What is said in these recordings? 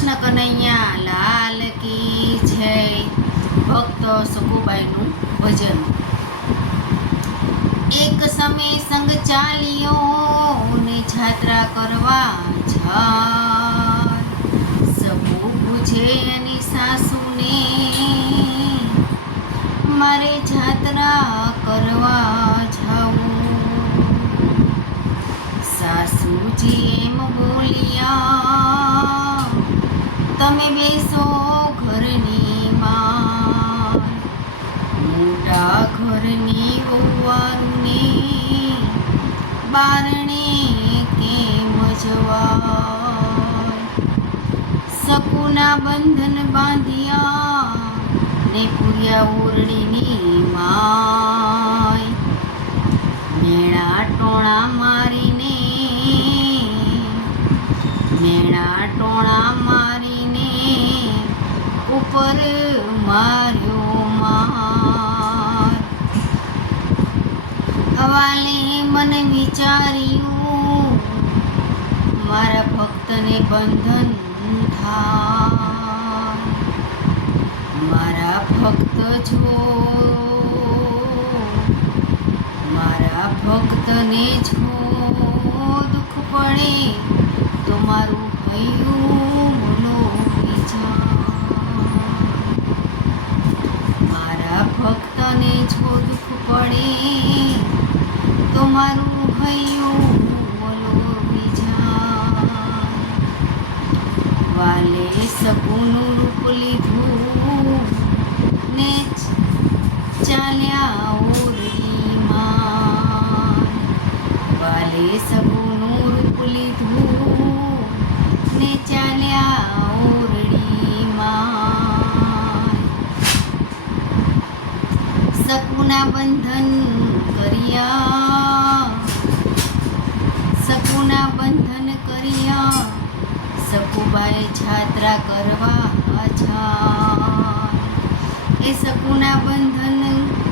કૃષ્ણ કનૈયા લાલ કી જય. ભક્ત સકુબાઈનું ભજન. એક સમય સંગ ચાલ્યો ને જાત્રા કરવા જાય. સબુ પૂછે એની સાસુને, મારે જાત્રા કરવા જાવું. સાસુજી એમ બોલ્યા, તમે બેસો ઘરની માં. મોટા ઘરની વહુવારુને બારણે કેમ જવાય. શકુના બંધન બાંધ્યા ને પૂર્યા ઓરડીની માય. મેણા ટોણા મારીને ઉપર માર્યો માર. હવાલે મન વિચાર્યું, મારા ભક્તને બંધન થાય. મારા ભક્તને જો દુઃખ પડે તો મારું ભૈયું લોહી જાય. મારા ભક્તને જો દુઃખ પડે તો મારું ભૈયું લોહી જાય. વાલે સગુનું રૂપ લીધું ને ચાલ્યા ઓરડીમાં. વાલે સગુનું રૂપ લીધું ને ચાલ્યા ઓરડીમાં. શકુના બંધન કર્યા. સકુબાઈ જાત્રા કરવા જાય. એ શકુના બંધન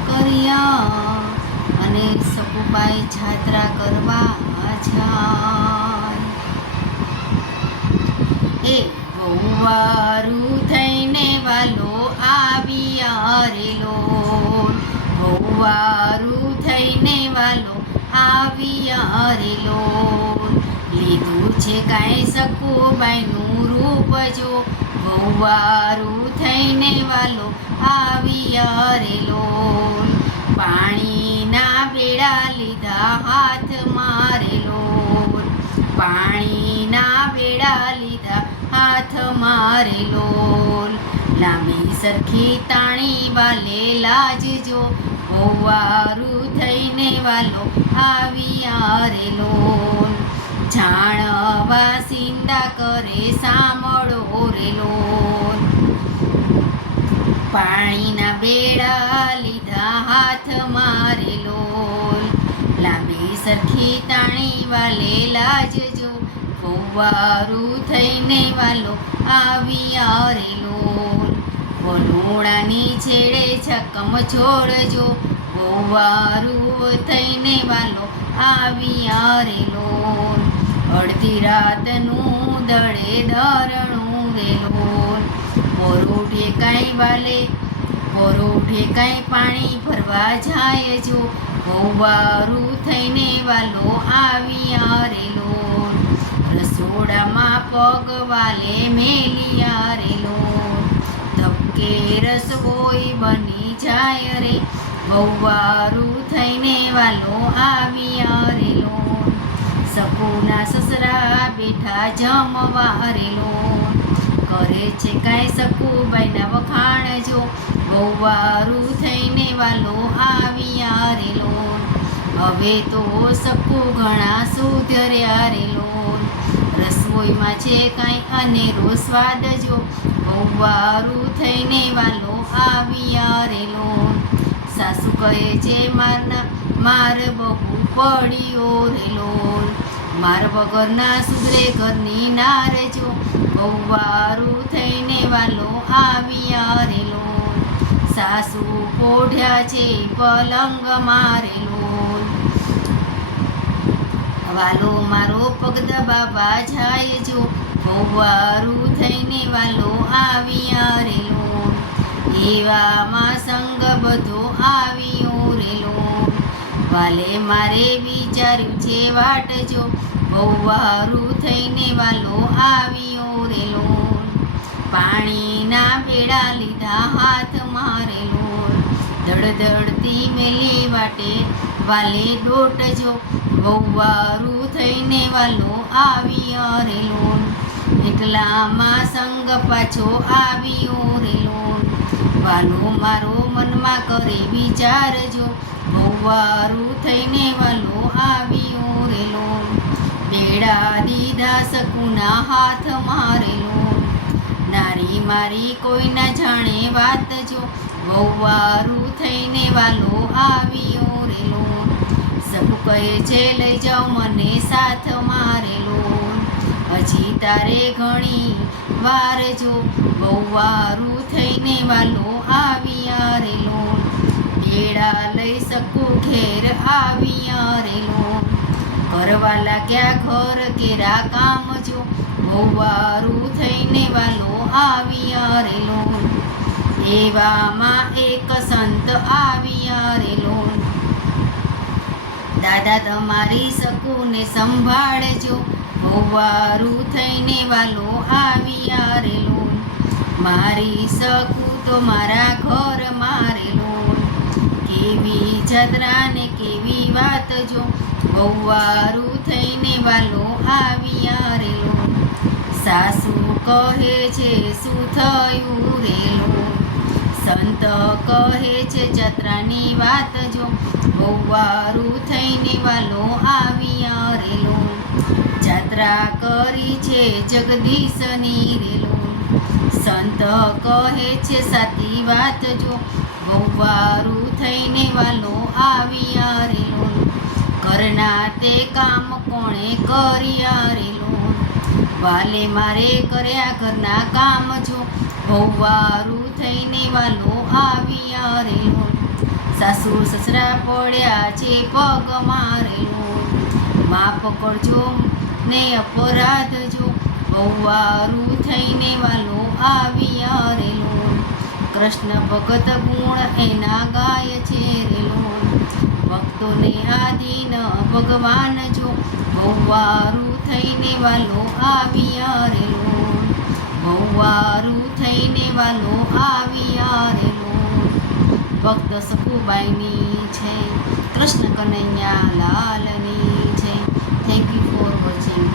કર્યા અને સકુબાઈ જાત્રા કરવા જાય. એ વહુવારું થઈને વાલો આવ્યા રેલો. વહુવારું થઈને વાલો આવ્યા રેલો. લીધું છે કાંઈ સકુબાઈનું રૂપ જો. વહુવારું થઈને વાલો આવ્યા રેલો. પાણીના બેડા લીધા હાથ મારેલો. પાણીના બેડા લીધા હાથ મારેલો. લાંબી સરખી તાણી વાલે લાજજો. વહુવારું થઈને વાલો આવ્યા રેલો. જાણવા સિંદા કરે સાંભળો રેલો. પાણીના બેડા લીધા હાથ મારેલો. લાંબી સરખી તાણી વાલે લાજજો. વહુવારું થઈને વાલો આવ્યા રેલો. વલોણાની છેડે છકમ છોડજો. વહુવારું થઈને વાલો આવ્યા રેલો. અડધી રાતનું દળે ધરણું રેલો. પરોઠે કાંઈ પાણી ભરવા જાય જો. વહુવારું થઈને વાલો આવ્યા રેલો. રસોડામાં પગ વાલે મેલિયા રેલો. ધબકે રસોઈ બની જાય રે. વહુવારું થઈને વાલો આવ્યા રેલો. શકુના સસરા બેઠા જમવા રેલો. કરે છે કાંઈ સકુબાઈના વખાણ જો. વહુવારું થઈને વાલો આવ્યા રેલો. હવે તો શકુ ઘણા સુધર્યા રેલો. રસોઈમાં છે કાંઈ અનેરો સ્વાદ જો. વહુવારું થઈને વાલો આવ્યા રેલો. સાસુ કહે છે માર બહુ પડ્યો રેલો. માર વગરના સુધરે ઘરની નાર જો. વહુવારું થઈને વાલો આવ્યા રેલો. સાસુ પોઢ્યા છે પલંગ મારેલો. વાલો મારો પગ દબાવા જાય જો. વહુવારું થઈને એવામાં સંગ બધો આવ્યો રેલો. વાલે મારે વિચાર્યું છે વાટ જો, બહુ વારું થઈને વાલો આવ્યો રેલો. પાણીના બેડા લીધા હાથ મારેલો, દળદળતી મેલી વાટે વાલે દોટજો, બહુ વારું થઈને વાલો આવ્યો રેલો. એકલામાં સંગ પાછો આવ્યો રેલો. વાલો મારો મનમાં કરે વિચારજો, બહુ વારું થઈને વાલો આવ્યો રેલો. બેડા દીધા શકુના હાથ મારેલો, નારી મારી કોઈ ના જાણે વાત જો, બહુ વારું થઈને વાલો આવ્યો રેલો. સકુ કહે છે લઈ જાઓ મને સાથ મારેલો, હજી તારે ઘણી વાર જો, બહુ વારું થઈને વાલો આવ્યા રેલો. બેડા લઈ શકુ ઘેર આવ્યા રેલો. કરવા લાગ્યા ઘર કેરા કામ જો, બહુ વારું થઈને વાલો આવ્યા રેલો. એવામાં એક સંત આવ્યા રેલો. દાદા તમારી શકુને સંભાળજો, બહુ વારું થઈને વાલો આવ્યા રેલો. મારી શકુ તો મારા ઘર મારેલો. કેવી જાત્રા ને કેવી વાત જો, બહુ વારું થઈને વાલો આવ્યા રેલો. સાસુ કહે છે શું થયું રેલો, સંત કહે છે જાત્રાની વાત જો, બહુ વારું થઈને વાલો આવ્યા રેલો. જાત્રા કરી છે જગદીશની રેલો. સંત કહે છે સાચી વાત જો, બહુ વારું થઈને વાલો આવ્યા રેલો. ઘરના તે કામ કોણે કર્યા રેલો. વાલે મારે કર્યા ઘરના કામ જો, બહુ વારું થઈને વાલો આવ્યા રેલો. સાસુ સસરા પડ્યા છે પગ મારેલો, માફ કરજો ને અપરાધ જો, બહુ વારું થઈને વાલો આવ્યા રેલો. કૃષ્ણ ભગત ગુણ એના ગાય છે રેલો. ભક્તોને આધીન ભગવાન જો, બહુ વારું થઈને વાલો આવ્યા રેલો. બહુ વારું થઈને વાલો આવ્યા રેલો. ભક્ત સખુબાઈની છે, કૃષ્ણ કનૈયા લાલની છે. Thank you for watching.